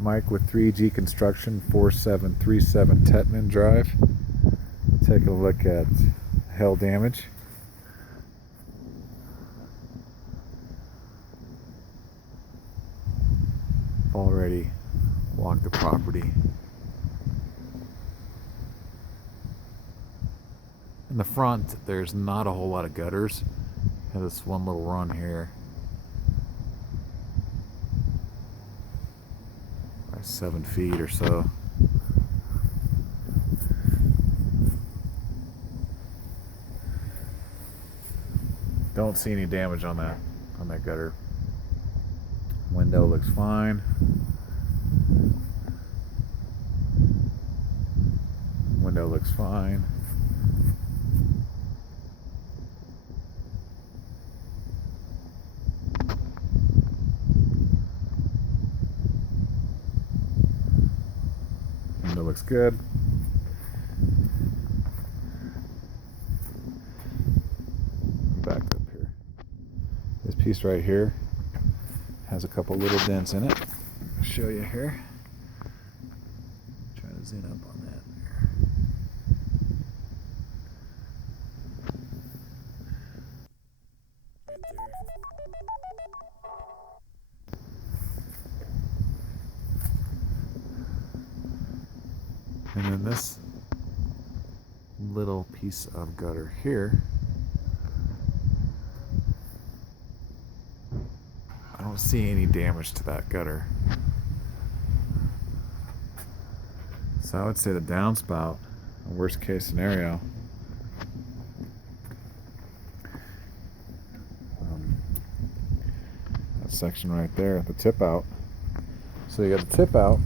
Mike with 3G Construction, 4737 Tetman Drive. Take a look at hail damage. Already walked the property. In the front, there's not a whole lot of gutters. Have this one little run here. 7 feet or so. Don't see any damage on that gutter. Window looks fine. Window looks fine. Window looks good. Back up here. This piece right here has a couple little dents in it. I'll show you here. Try to zoom up on that. Right there. And then this little piece of gutter here, I don't see any damage to that gutter. So I would say the downspout, worst case scenario, that section right there, the tip out. So you got the tip out.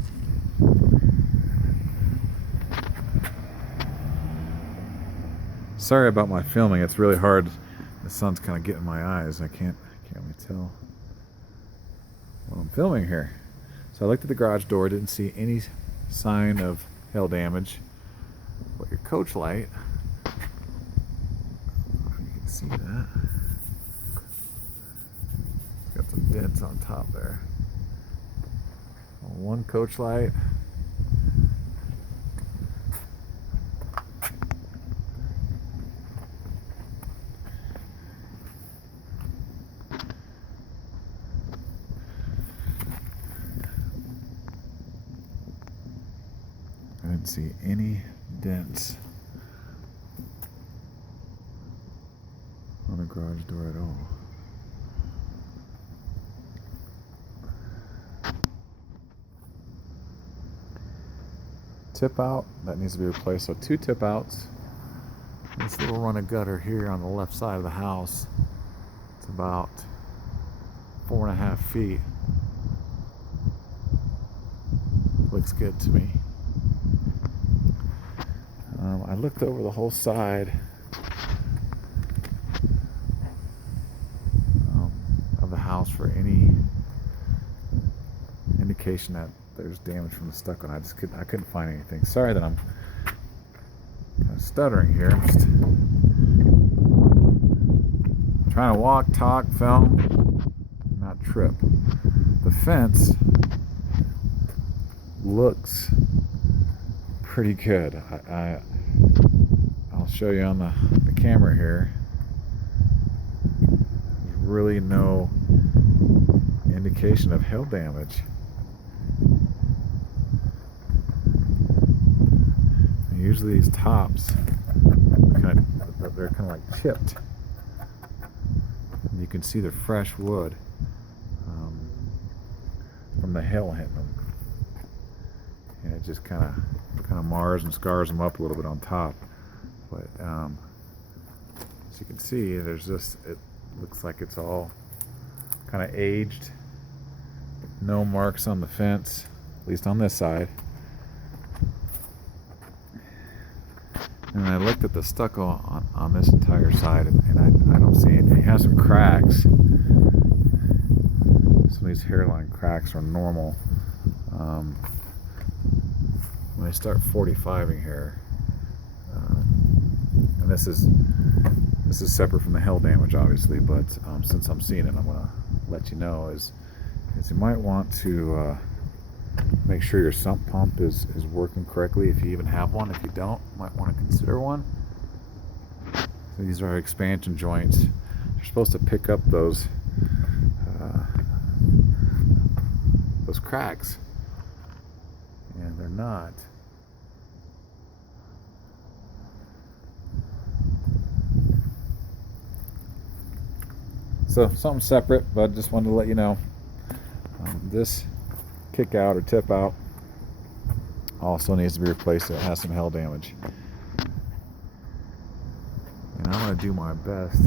Sorry about my filming, it's really hard. The sun's kind of getting in my eyes. I can't really tell what I'm filming here. So I looked at the garage door, didn't see any sign of hail damage. But your coach light, I don't know if you can see that. It's got some dents on top there. One coach light. I didn't see any dents on the garage door at all. Tip out, that needs to be replaced. So 2 tip outs. This little run of gutter here on the left side of the house. It's about 4.5 feet. Looks good to me. I looked over the whole side of the house for any indication that there's damage from the stucco. I couldn't find anything. Sorry that I'm kind of stuttering here. I'm just trying to walk, talk, film, not trip. The fence looks pretty good. I'll show you on the camera here. There's really no indication of hail damage. And usually these tops, they're kind of like chipped. And you can see the fresh wood from the hail hitting them. And it just kind of mars and scars them up a little bit on top. But as you can see, there's just, it looks like it's all kind of aged. No marks on the fence, at least on this side. And I looked at the stucco on this entire side, and I don't see anything. It has some cracks. Some of these hairline cracks are normal. When I start 45ing here, and this is separate from the hail damage, obviously, but since I'm seeing it, I'm gonna let you know is you might want to Make sure your sump pump is working correctly if you even have one. If you don't, you might want to consider one. So these are expansion joints. You're supposed to pick up those cracks, and they're not. So something separate, but I just wanted to let you know. This kick out or tip out also needs to be replaced. It has some hail damage, and I'm going to do my best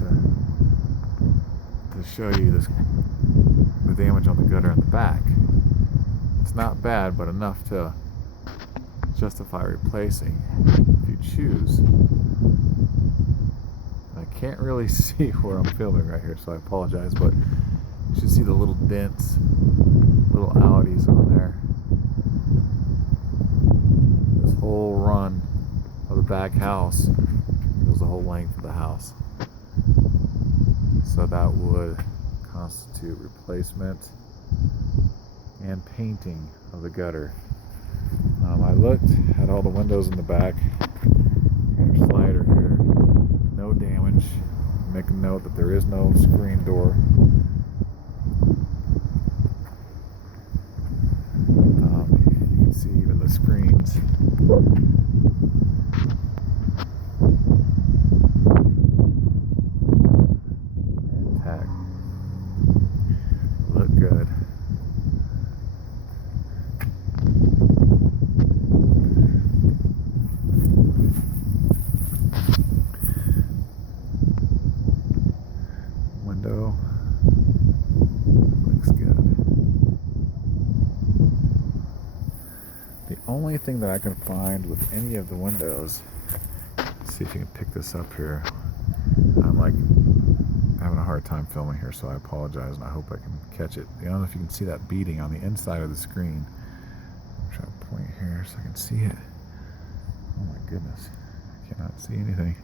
to show you the damage on the gutter in the back. It's not bad, but enough to justify replacing if you choose. I can't really see where I'm filming right here, so I apologize, but you should see the little dents, little outies on there. This whole run of the back house goes the whole length of the house. So that would constitute replacement and painting of the gutter. I looked at all the windows in the back. Here's slider here. No damage. Make a note that there is no screen door. You can see even the screens. Intact. Look good. Window looks good. The only thing that I can find with any of the windows, let's see if you can pick this up here. I'm like having a hard time filming here, so I apologize, and I hope I can catch it. I don't know if you can see that beading on the inside of the screen. I'm trying to point here so I can see it. Oh my goodness, I cannot see anything.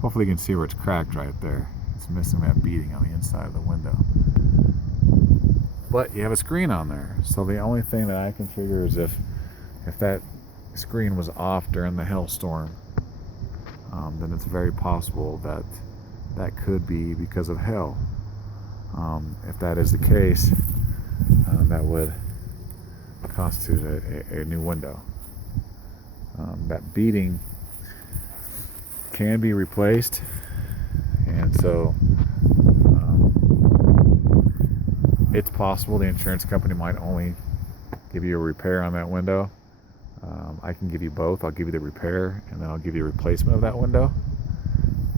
Hopefully you can see where it's cracked right there. It's missing that beading on the inside of the window. But you have a screen on there, so the only thing that I can figure is if that screen was off during the hailstorm, then it's very possible that that could be because of hail. If that is the case, that would constitute a new window. That beading can be replaced, and so it's possible the insurance company might only give you a repair on that window. I can give you both. I'll give you the repair, and then I'll give you a replacement of that window,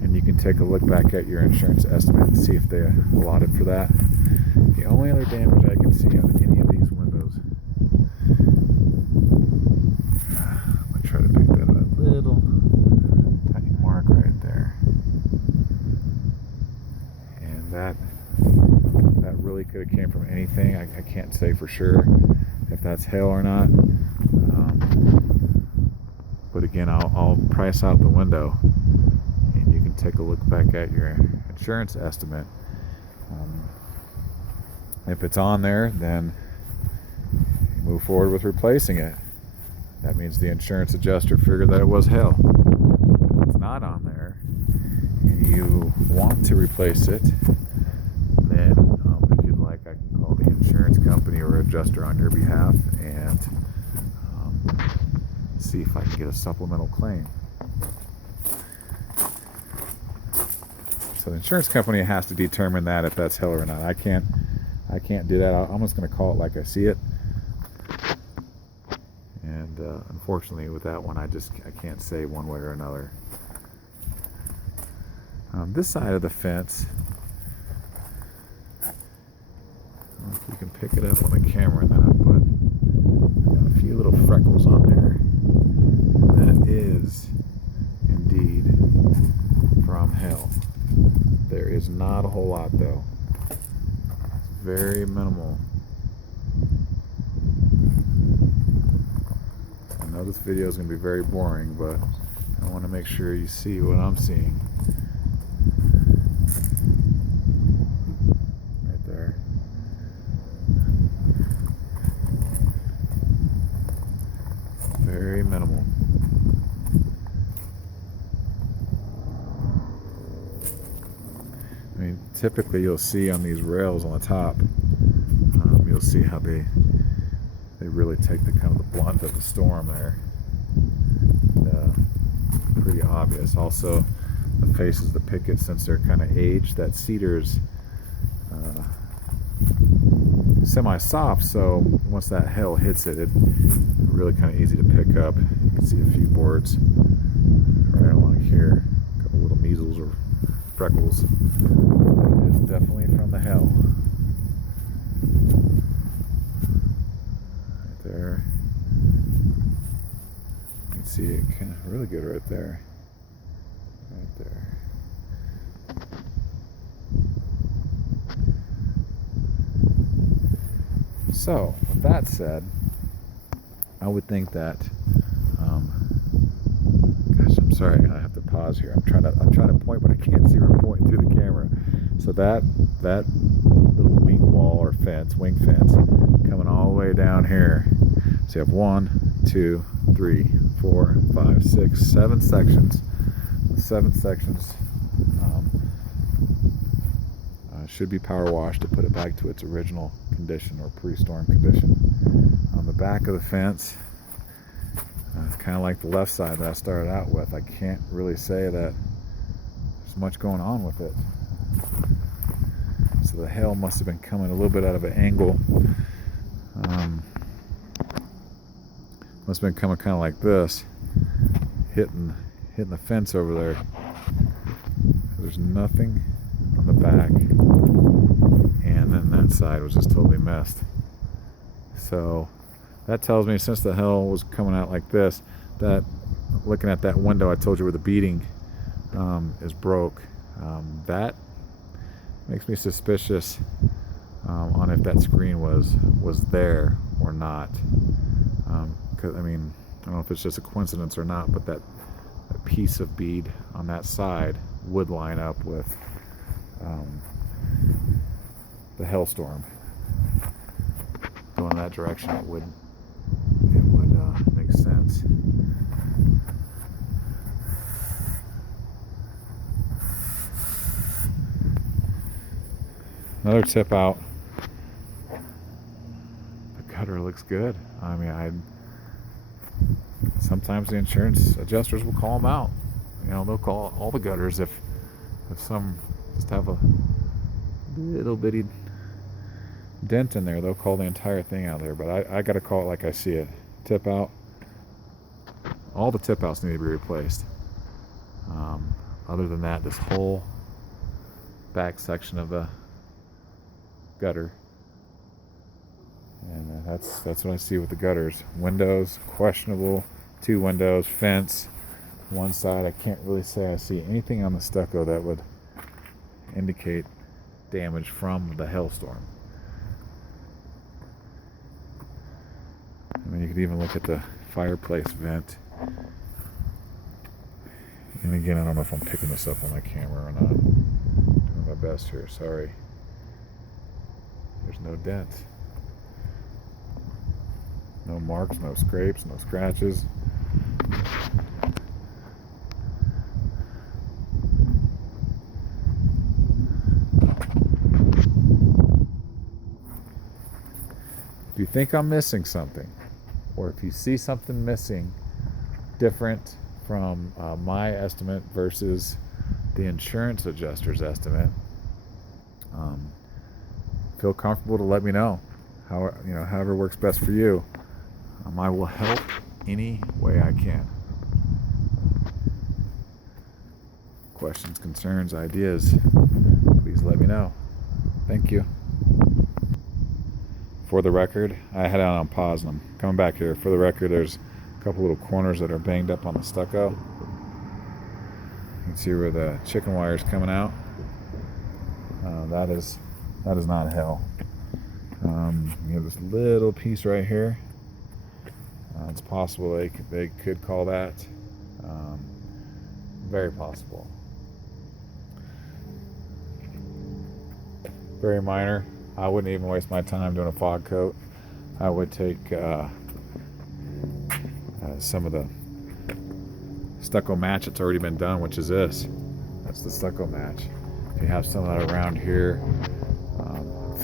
and you can take a look back at your insurance estimate and see if they allotted for that. The only other damage I can see on any of these windows, I'm going to try to pick that up a little tiny mark right there, and that really could have came from anything. I can't say for sure if that's hail or not, but again, I'll price out the window, and you can take a look back at your insurance estimate. If it's on there, then move forward with replacing it. That means the insurance adjuster figured that it was hail. If it's not on there and you want to replace it, then if you'd like, I can call the insurance company or adjuster on your behalf and see if I can get a supplemental claim. So the insurance company has to determine that if that's hail or not. I can't do that. I'm just going to call it like I see it. And unfortunately, with that one, I can't say one way or another. This side of the fence, I don't know if you can pick it up on the camera or not, but got a few little freckles on there. That is indeed from hail. There is not a whole lot though. It's very minimal. I know this video is going to be very boring, but I want to make sure you see what I'm seeing. Right there. typically you'll see on these rails on the top, you'll see how they really take the kind of the blunt of the storm there. Pretty obvious. Also, the faces of the pickets, since they're kind of aged, that cedar's semi-soft, so once that hail hits it, it's really kind of easy to pick up. You can see a few boards right along here, a couple little measles or freckles. It's definitely from the hail. Right there. You can see it kind of really good right there. Right there. So, with that said, I would think that, gosh, I'm sorry, I have to pause here. I'm trying to point, but I can't see where I'm pointing through the camera. So that little wing wall or fence, wing fence, coming all the way down here. So you have 1, 2, 3, 4, 5, 6, 7 sections. 7 sections. Should be power washed to put it back to its original condition or pre-storm condition. On the back of the fence, it's kind of like the left side that I started out with. I can't really say that there's much going on with it. So the hail must have been coming a little bit out of an angle. Must have been coming kind of like this, hitting the fence over there. There's nothing on the back, and then that side was just totally messed. So that tells me, since the hail was coming out like this, that looking at that window I told you where the beading is broke, that makes me suspicious on if that screen was there or not. 'Cause, I mean, I don't know if it's just a coincidence or not, but that piece of bead on that side would line up with the hailstorm. Going in that direction, it would make sense. Another tip out. The gutter looks good. I mean, sometimes the insurance adjusters will call them out. You know, they'll call all the gutters if some just have a little bitty dent in there. They'll call the entire thing out there. But I got to call it like I see it. Tip out. All the tip outs need to be replaced. Other than that, this whole back section of the gutter, and that's what I see with the gutters. Windows, questionable. 2 windows, fence, one side. I can't really say I see anything on the stucco that would indicate damage from the hailstorm. I mean, you could even look at the fireplace vent. And again, I don't know if I'm picking this up on my camera or not. I'm doing my best here, sorry. There's no dent. No marks, no scrapes, no scratches. If you think I'm missing something, or if you see something missing different from my estimate versus the insurance adjuster's estimate, feel comfortable to let me know. However works best for you. I will help any way I can. Questions, concerns, ideas, please let me know. Thank you. For the record, I had it on pause and I'm coming back here. For the record, there's a couple little corners that are banged up on the stucco. You can see where the chicken wire is coming out. That is not hail. You have this little piece right here. It's possible they could call that. Very possible. Very minor. I wouldn't even waste my time doing a fog coat. I would take some of the stucco match that's already been done, which is this. That's the stucco match. you have some of that around here,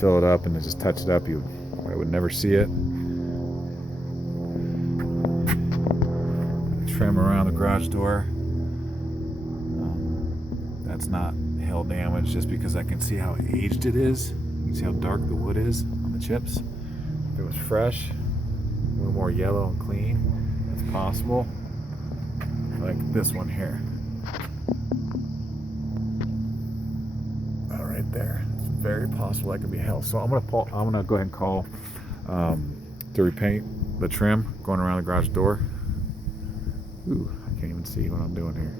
fill it up and then just touch it up, I would never see it. Trim around the garage door. That's not hail damage just because I can see how aged it is. You can see how dark the wood is on the chips. If it was fresh, a little more yellow and clean, it's possible. Like this one here. Right there. It's very possible that could be hail. So I'm gonna go ahead and call to repaint the trim going around the garage door. Ooh, I can't even see what I'm doing here.